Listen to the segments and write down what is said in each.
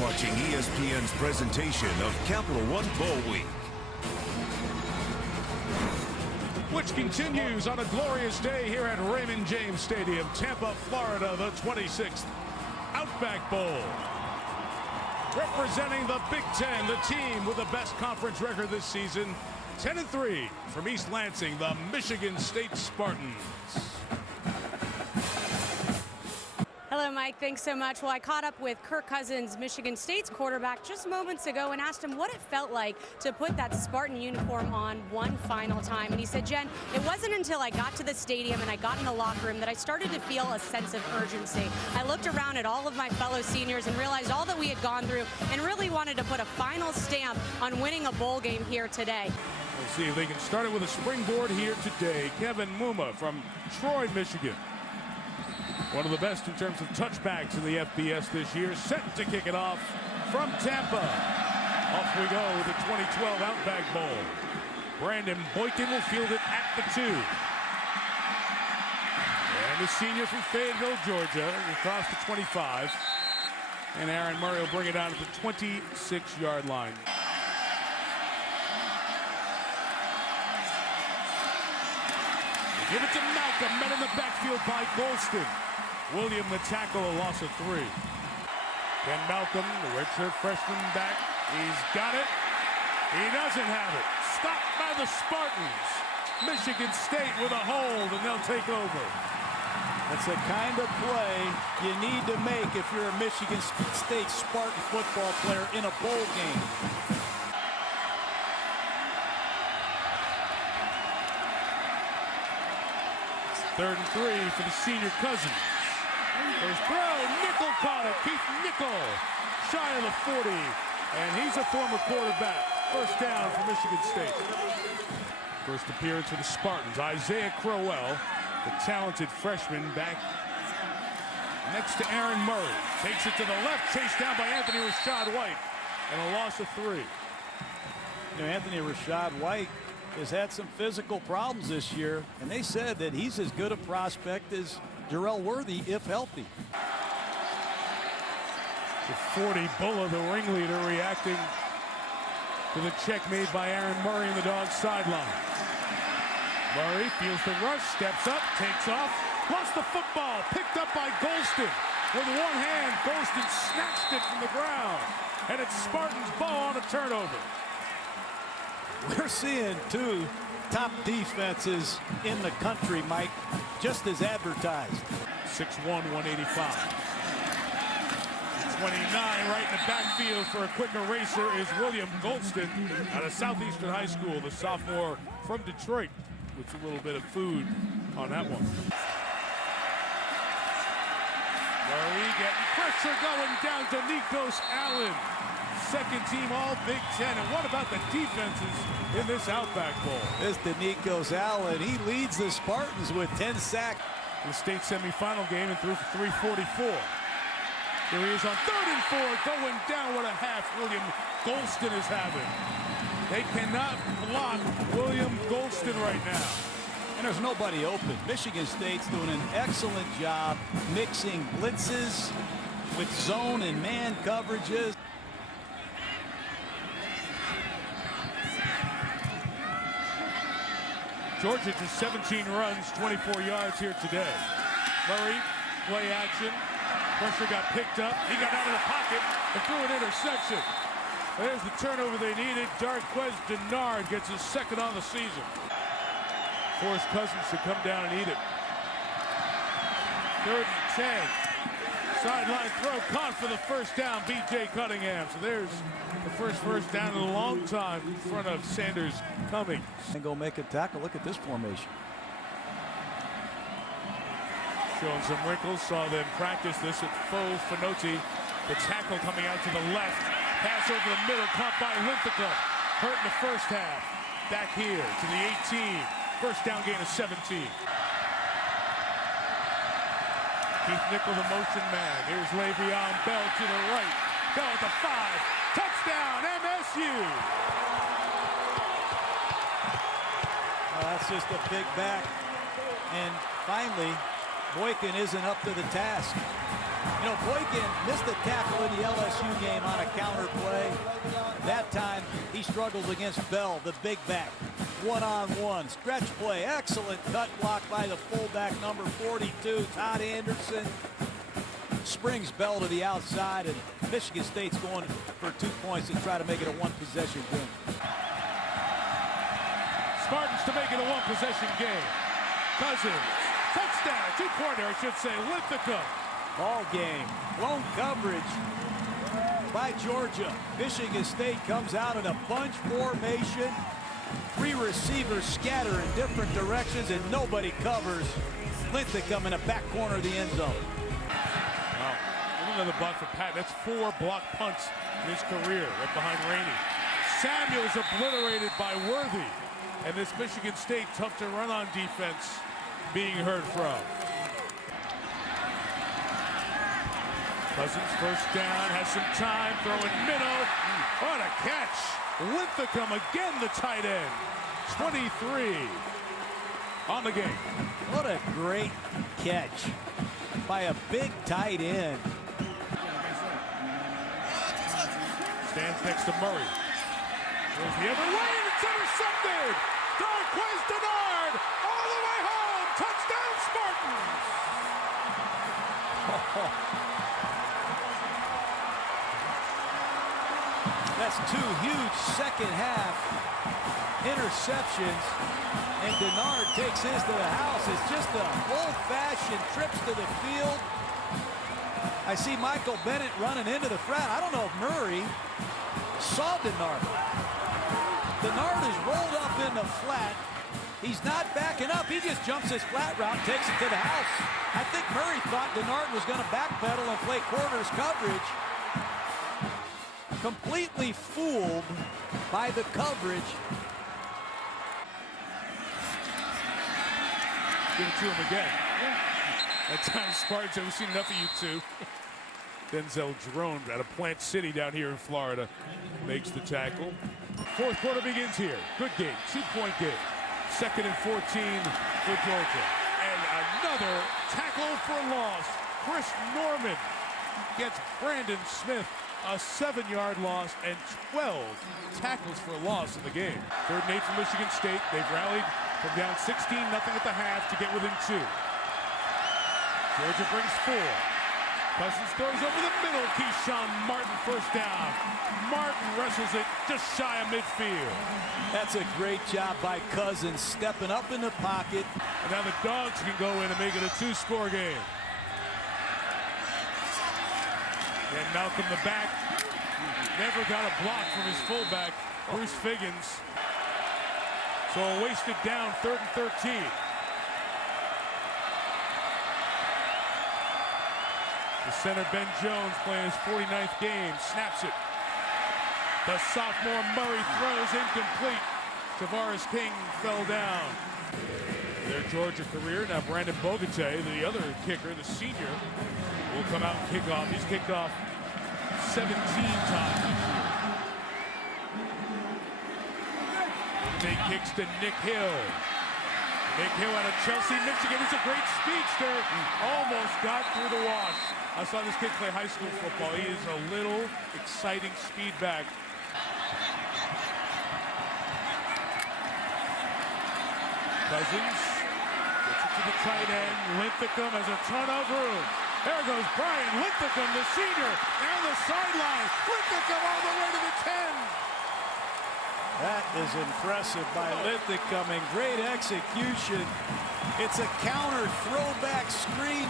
watching ESPN's presentation of Capital One Bowl Week. Which continues on a glorious day here at Raymond James Stadium, Tampa, Florida, the 26th Outback Bowl. Representing the Big Ten, the team with the best conference record this season, 10-3 from East Lansing, the Michigan State Spartans. Hello, Mike. Thanks so much. Well, I caught up with Kirk Cousins, Michigan State's quarterback, just moments ago and asked him what it felt like to put that Spartan uniform on one final time. And he said, Jen, it wasn't until I got to the stadium and I got in the locker room that I started to feel a sense of urgency. I looked around at all of my fellow seniors and realized all that we had gone through and really wanted to put a final stamp on winning a bowl game here today. We'll see if they can start it with a springboard here today. Kevin Muma from Troy, Michigan. One of the best in terms of touchbacks in the FBS this year, set to kick it off from Tampa. Off we go with the 2012 Outback Bowl. Brandon Boykin will field it at the 2. And the senior from Fayetteville, Georgia, will cross the 25. And Aaron Murray will bring it out at the 26-yard line. They give it to Malcolm, met in the backfield by Golston. William, the tackle, a loss of 3. Ken Malcolm, the redshirt freshman back. He's got it. He doesn't have it. Stopped by the Spartans. Michigan State with a hold, and they'll take over. That's the kind of play you need to make if you're a Michigan State Spartan football player in a bowl game. It's 3rd and 3 for the senior Cousins. First throw, Nickel caught it. Keith Nickel, shy of the 40, and he's a former quarterback. First down for Michigan State. First appearance for the Spartans. Isaiah Crowell, the talented freshman, back next to Aaron Murray. Takes it to the left, chased down by Anthony Rashad White, and a loss of 3. You know, Anthony Rashad White has had some physical problems this year, and they said that he's as good a prospect as Jarrell Worthy, if healthy. The 40 Bulla, the ringleader, reacting to the check made by Aaron Murray in the Dogs' sideline. Murray feels the rush, steps up, takes off, lost the football, picked up by Golston. With one hand, Golston snatched it from the ground, and it's Spartans' ball on a turnover. We're seeing two top defenses in the country, Mike, just as advertised. 6'1", 185. 29 right in the backfield for a quick eraser is William Golston out of Southeastern High School, the sophomore from Detroit, with a little bit of food on that one. Murray getting pressure going down to Nikos Allen. Second team all Big Ten. And what about the defenses in this Outback Bowl? This is Nikos Allen. He leads the Spartans with 10 sacks. The state semifinal game and threw for 344. Here he is on 3rd and 4, going down. What a half William Golston is having. They cannot block William Golston right now. And there's nobody open. Michigan State's doing an excellent job mixing blitzes with zone and man coverages. Georgia just 17 runs, 24 yards here today. Murray, play action. Pressure got picked up. He got out of the pocket and threw an interception. There's the turnover they needed. Darquez Denard gets his 2nd on the season. Forced Cousins to come down and eat it. 3rd and 10. Sideline throw caught for the first down, B.J. Cunningham. So there's the first down in a long time in front of Sanders Cummings. And go make a tackle. Look at this formation. Showing some wrinkles. Saw them practice this at Faux Finotti. The tackle coming out to the left. Pass over the middle, caught by Linthicum. Hurt in the first half. Back here to the 18. First down gain of 17. Keith Nickel, the motion man. Here's Le'Veon Bell to the right. Bell at the 5. Touchdown, MSU. That's just a big back. And finally, Boykin isn't up to the task. You know, Boykin missed a tackle in the LSU game on a counter play. That time, he struggles against Bell, the big back. One-on-one, stretch play, excellent cut block by the fullback, number 42, Todd Anderson. Springs Bell to the outside, and Michigan State's going for 2 points to try to make it a one-possession game. Spartans to make it a one-possession game. Cousins, touchdown, two-pointer, I should say, Lithicum. Ball game, blown coverage by Georgia. Michigan State comes out in a bunch formation. 3 receivers scatter in different directions, and nobody covers. Lithicum in the back corner of the end zone. Wow. Another block for Pat. That's 4 block punts in his career, right behind Rainey. Samuel's obliterated by Worthy. And this Michigan State tough to run on defense being heard from. Cousins first down, has some time, throwing minnow. What a catch. Linthicum again, the tight end. 23 on the game. What a great catch by a big tight end. Stands next to Murray. Goes the other way, and it's intercepted. Darquez Denard all the way home. Touchdown, Spartans. That's 2 huge second half interceptions, and Denard takes his to the house. It's just an old-fashioned trips to the field. I see Michael Bennett running into the flat. I don't know if Murray saw Denard. Denard is rolled up in the flat. He's not backing up. He just jumps his flat route and takes it to the house. I think Murray thought Denard was going to backpedal and play quarters coverage. Completely fooled by the coverage. Give it to him again. That time Spartans have seen enough of you two. Denzel Jerome out of Plant City down here in Florida makes the tackle. 4th quarter begins here. Good game, 2-point game. 2nd and 14 for Georgia. And another tackle for loss. Chris Norman gets Brandon Smith a 7-yard loss and 12 tackles for loss in the game. 3rd and 8 for Michigan State. They've rallied from down 16-0 at the half to get within 2. Georgia brings 4. Cousins throws over the middle. Keyshawn Martin first down. Martin wrestles it just shy of midfield. That's a great job by Cousins, stepping up in the pocket. And now the Dogs can go in and make it a 2-score game. And Malcolm the back never got a block from his fullback, Bruce Figgins. So a wasted down, 3rd and 13. The center Ben Jones playing his 49th game, snaps it. The sophomore Murray throws incomplete. Tavares King fell down. Their Georgia career, now Brandon Bogate, the other kicker, the senior, will come out and kick off. He's kicked off 17 times. Big kicks to Nick Hill. Nick Hill out of Chelsea, Michigan. He's a great speedster. Almost got through the wash. I saw this kid play high school football. He is a little exciting speed back. Cousins gets it to the tight end. Linthicum has a ton of room. There goes Brian Linthicum, the senior, down the sideline. Linthicum all the way to the 10. That is impressive by Linthicum, and great execution. It's a counter throwback screen.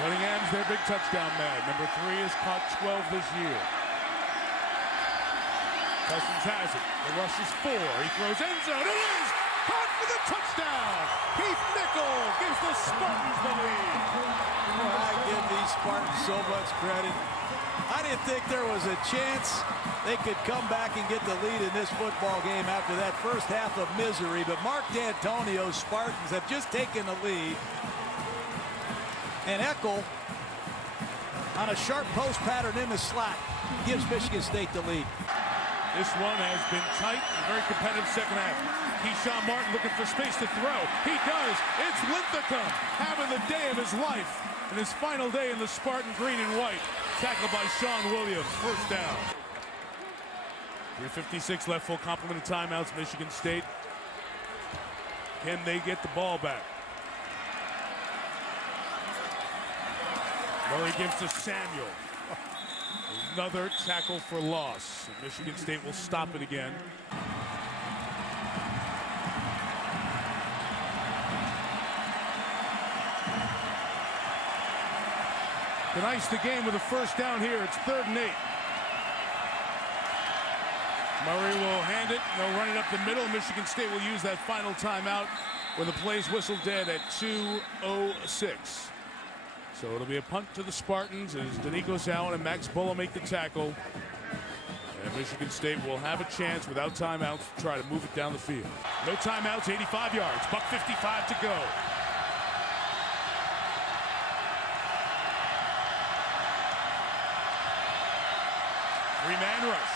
Cunningham's their big touchdown man. Number 3 has caught 12 this year. Cousins has it. The rush is 4. He throws end zone. It is caught for the touchdown. Keith Nickel gives the Spartans the lead. I give these Spartans so much credit. I didn't think there was a chance they could come back and get the lead in this football game after that first half of misery. But Mark D'Antonio's Spartans have just taken the lead. And Eckel, on a sharp post pattern in the slot, gives Michigan State the lead. This one has been tight, a very competitive second half. Keyshawn Martin looking for space to throw. He does. It's Linthicum having the day of his life. in his final day in the Spartan green and white. Tackled by Sean Williams, first down. 3:56 left, full complement of timeouts, Michigan State. Can they get the ball back? Murray gives to Samuel. Another tackle for loss. Michigan State will stop it again. Can ice the game with a first down here. It's 3rd and 8. Murray will hand it. They'll run it up the middle. Michigan State will use that final timeout when the play's whistled dead at 2:06. So it'll be a punt to the Spartans as Danico Allen and Max Bullough make the tackle. And Michigan State will have a chance without timeouts to try to move it down the field. No timeouts, 85 yards. $1:55 to go. Three-man rush.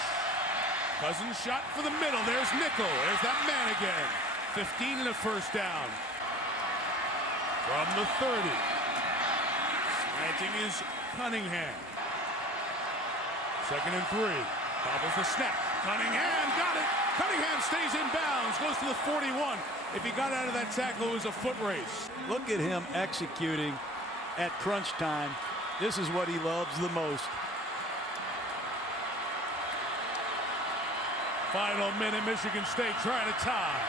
Cousins shot for the middle. There's Nickel. There's that man again. 15 and a first down. From the 30. Slanting is Cunningham. 2nd and 3. Bobbles the snap. Cunningham got it. Cunningham stays in bounds. Goes to the 41. If he got out of that tackle, it was a foot race. Look at him executing at crunch time. This is what he loves the most. Final minute, Michigan State trying to tie.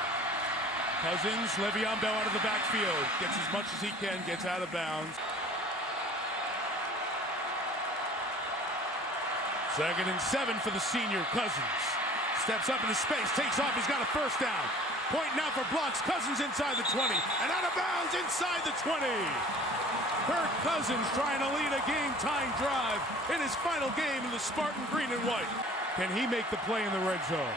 Cousins, Le'Veon Bell out of the backfield. Gets as much as he can, gets out of bounds. 2nd and 7 for the senior. Cousins steps up into space, takes off, he's got a first down. Point now for blocks. Cousins inside the 20, and out of bounds inside the 20. Kirk Cousins trying to lead a game-tying drive in his final game in the Spartan green and white. Can he make the play in the red zone?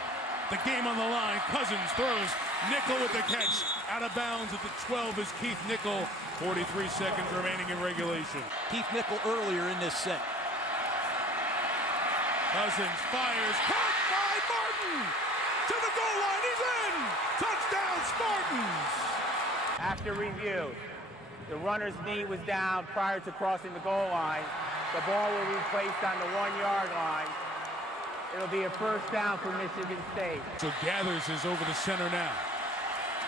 The game on the line. Cousins throws. Nickel with the catch. Out of bounds at the 12 is Keith Nickel. 43 seconds remaining in regulation. Keith Nickel earlier in this set. Cousins fires. Caught by Martin. To the goal line. He's in. Touchdown Spartans. After review, the runner's knee was down prior to crossing the goal line. The ball will be placed on the 1-yard line. It'll be a first down for Michigan State. So Gathers is over the center now.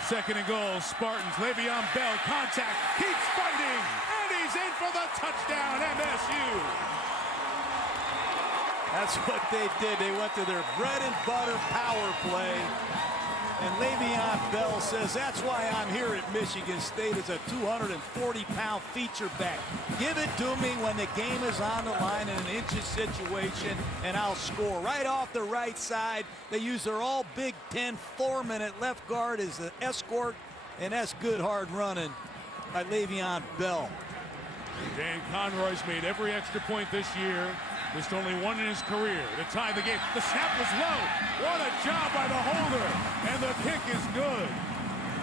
2nd and goal, Spartans. Le'Veon Bell, contact, keeps fighting, and he's in for the touchdown, MSU. That's what they did. They went to their bread and butter power play. And Le'Veon Bell says, that's why I'm here at Michigan State as a 240-pound feature back. Give it to me when the game is on the line in an inches situation, and I'll score. Right off the right side, they use their all Big Ten foreman at left guard as the escort, and that's good hard running by Le'Veon Bell. Dan Conroy's made every extra point this year. Missed only one in his career to tie the game. The snap was low. What a job by the holder. And the kick is good.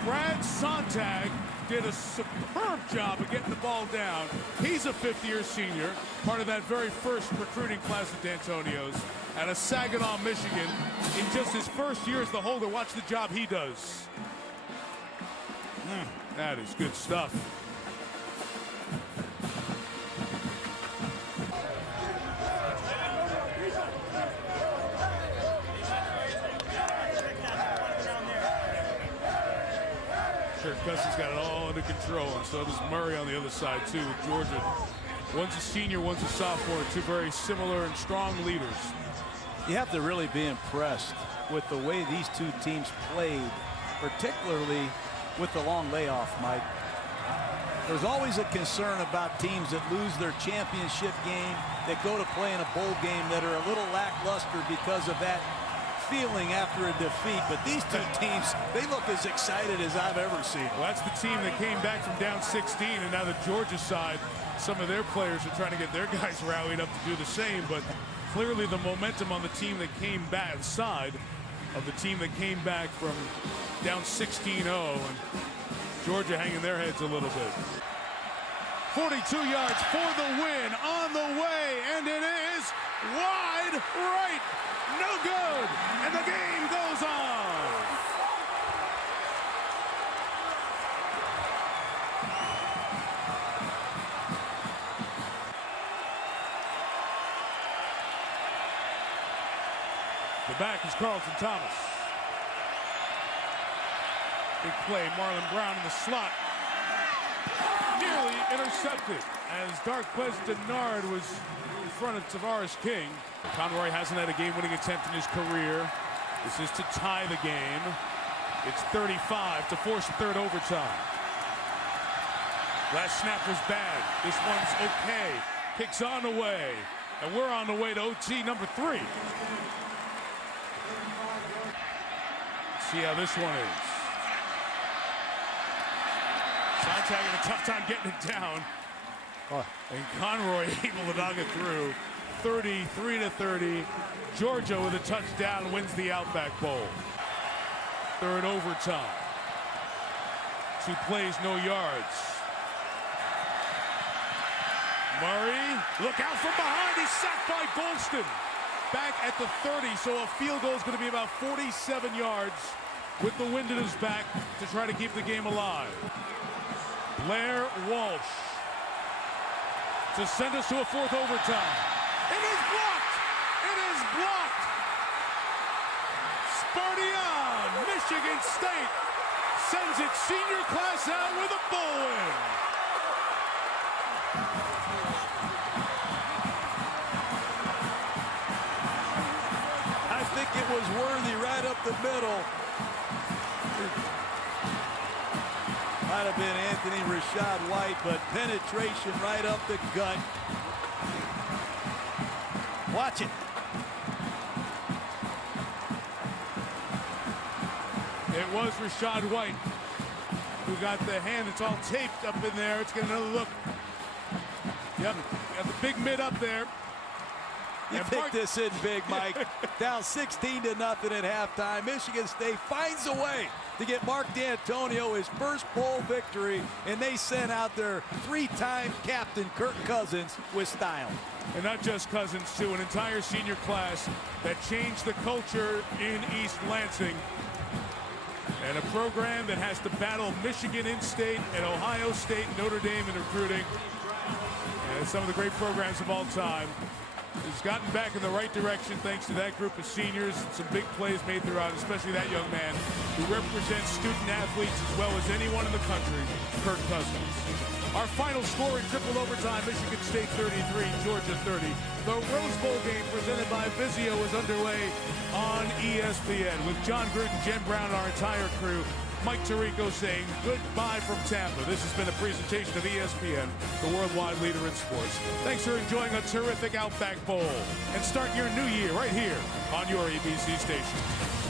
Brad Sontag did a superb job of getting the ball down. He's a 5th-year senior, part of that very first recruiting class at D'Antonio's out of Saginaw, Michigan. In just his first year as the holder, watch the job he does. That is good stuff. Cousins got it all under control, and so does Murray on the other side, too, with Georgia. One's a senior, one's a sophomore, two very similar and strong leaders. You have to really be impressed with the way these two teams played, particularly with the long layoff, Mike. There's always a concern about teams that lose their championship game, that go to play in a bowl game, that are a little lackluster because of that feeling after a defeat. But these two teams, they look as excited as I've ever seen. Well, that's the team that came back from down 16, and now the Georgia side, some of their players are trying to get their guys rallied up to do the same, but clearly the momentum on the team that came back, side of the team that came back from down 16-0, and Georgia hanging their heads a little bit. 42 yards for the win, on the way, and it is wide right. No good, and the game goes on. The back is Carlton Thomas. Big play, Marlon Brown in the slot. Nearly intercepted as Darquez Denard was in front of Tavares King. Conroy hasn't had a game-winning attempt in his career. This is to tie the game. It's 35 to force a third overtime. Last snap was bad. This one's okay. Kicks on the way. And we're on the way to OT number 3. See how this one is. Sontag having a tough time getting it down. And Conroy able to knock it through. 33-30. Georgia with a touchdown wins the Outback Bowl. Third overtime. 2 plays, no yards. Murray, look out from behind. He's sacked by Golston. Back at the 30, so a field goal is going to be about 47 yards with the wind at his back to try to keep the game alive. Blair Walsh to send us to a 4th overtime. It is blocked! It is blocked! Spartian, Michigan State sends its senior class out with a bowl win. I think it was worthy right up the middle. Might have been Anthony Rashad White, but penetration right up the gut. Watch it. It was Rashad White who got the hand. It's all taped up in there. It's getting another look. Yep, got the big mid up there. You picked this in big, Mike. Down 16-0 at halftime. Michigan State finds a way to get Mark D'Antonio his first bowl victory, and they sent out their 3-time captain, Kirk Cousins, with style. And not just Cousins, too, an entire senior class that changed the culture in East Lansing. And a program that has to battle Michigan in-state and Ohio State, Notre Dame in recruiting. And some of the great programs of all time. Has gotten back in the right direction thanks to that group of seniors. Some big plays made throughout, especially that young man who represents student athletes as well as anyone in the country, Kirk Cousins. Our final score in triple overtime, Michigan State 33, Georgia 30. The Rose Bowl game presented by Vizio is underway on ESPN with John Gruden, Jen Brown, and our entire crew. Mike Tirico saying goodbye from Tampa. This has been a presentation of ESPN, the worldwide leader in sports. Thanks for enjoying a terrific Outback Bowl. And start your new year right here on your ABC station.